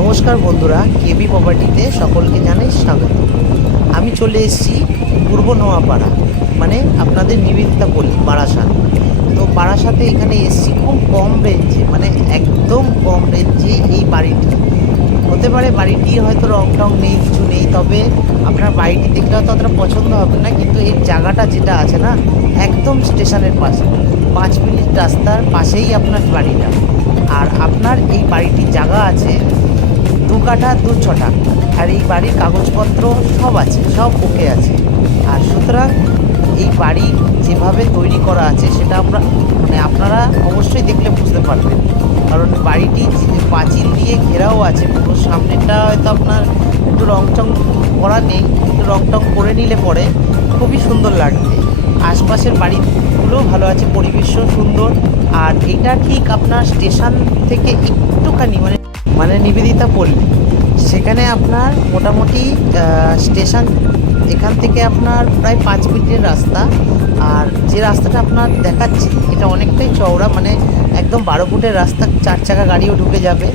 নমস্কার বন্ধুরা, কেবি প্রপার্টিতে সকলকে জানাই স্বাগত। আমি চলে এসেছি পূর্ব নোয়াপাড়া, মানে আপনাদের নিবেদিতা পল্লী বারাসাত। তো বারাসাতে এখানে এসেছি খুব কম রেঞ্জে, মানে একদম কম রেঞ্জে এই বাড়িটি। হতে পারে বাড়িটির হয়তো রং টং নেই, কিছু নেই, তবে আপনার বাড়িটি দেখলে হয়তো অতটা পছন্দ হবে না, কিন্তু এর জায়গাটা যেটা আছে না, একদম স্টেশনের পাশে, 5 মিনিট রাস্তার পাশেই আপনার বাড়িটা। আর আপনার এই বাড়িটির জায়গা আছে 2 কাঠা 2 ছটা, আর এই বাড়ির কাগজপত্র সব আছে, সব ওকে আছে। আর সুতরাং এই বাড়ি যেভাবে তৈরি করা আছে সেটা আপনারা অবশ্যই দেখলে বুঝতে পারবেন। কারণ বাড়িটি পাঁচিল দিয়ে ঘেরাও আছে, পুরো সামনেটা হয়তো আপনার একটু রং টং করা নেই, একটু রং টং করে নিলে পরে খুবই সুন্দর লাগবে। আশপাশের বাড়িগুলোও ভালো আছে, পরিবেশও সুন্দর। আর এটা ঠিক আপনার স্টেশন থেকে একটুখানি মানে নিবেদিতা পল্লী, সেখানে আপনার মোটামুটি স্টেশন এখান থেকে আপনার প্রায় 5 মিনিটের রাস্তা। আর যে রাস্তাটা আপনার দেখাচ্ছি এটা অনেকটাই চওড়া, মানে একদম 12 ফুটের রাস্তা, 4 চাকা গাড়িও ঢুকে যাবে।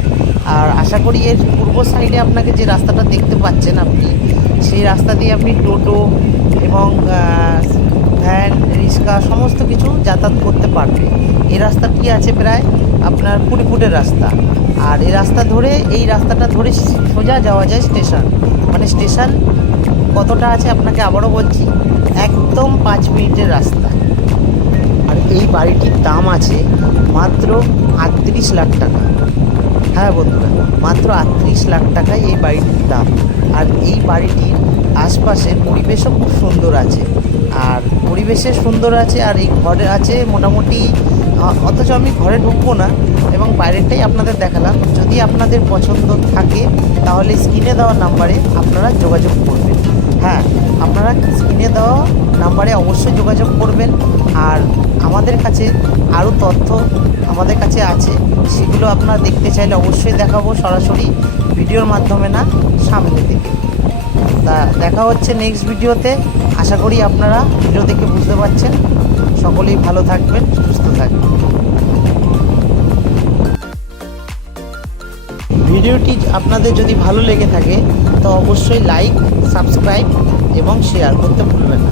আর আশা করি এর পূর্ব সাইডে আপনাকে যে রাস্তাটা দেখতে পাচ্ছেন আপনি, সেই রাস্তা দিয়ে আপনি টোটো এবং ভ্যান, রিক্সা সমস্ত কিছু যাতায়াত করতে পারবে। এই রাস্তাটি আছে প্রায় আপনার 20 ফুটের রাস্তা। আর এই রাস্তাটা ধরে সোজা যাওয়া যায় স্টেশন। মানে স্টেশন কতটা আছে আপনাকে আবারও বলছি, একদম 5 মিনিটের রাস্তা। আর এই বাড়িটির দাম আছে মাত্র 38 লাখ টাকা। হ্যাঁ বন্ধুরা, মাত্র 38 লাখ টাকায় এই বাড়িটির দাম। আর এই বাড়িটির আশপাশের পরিবেশও খুব সুন্দর আছে, আর পরিবেশে সুন্দর আছে। আর এই ঘরে আছে মোটামুটি, অথচ আমি ঘরে ঢুকবো না এবং বাইরেটাই আপনাদের দেখালাম। যদি আপনাদের পছন্দ থাকে তাহলে স্ক্রিনে দেওয়া নাম্বারে আপনারা যোগাযোগ করবেন। হ্যাঁ, আপনারা স্ক্রিনে দেওয়া নাম্বারে অবশ্যই যোগাযোগ করবেন। আর আমাদের কাছে আরও তথ্য আমাদের কাছে আছে, সেগুলো আপনারা দেখতে চাইলে অবশ্যই দেখাবো, সরাসরি ভিডিওর মাধ্যমে না, সামনে থেকে। তা দেখা হচ্ছে নেক্সট ভিডিওতে। আশা করি আপনারা ভিডিও দেখে বুঝতে পারছেন। সকলেই ভালো থাকবেন, সুস্থ থাকবেন। ভিডিওটি আপনাদের যদি ভালো লেগে থাকে তো অবশ্যই লাইক, সাবস্ক্রাইব এবং শেয়ার করতে ভুলবেন না।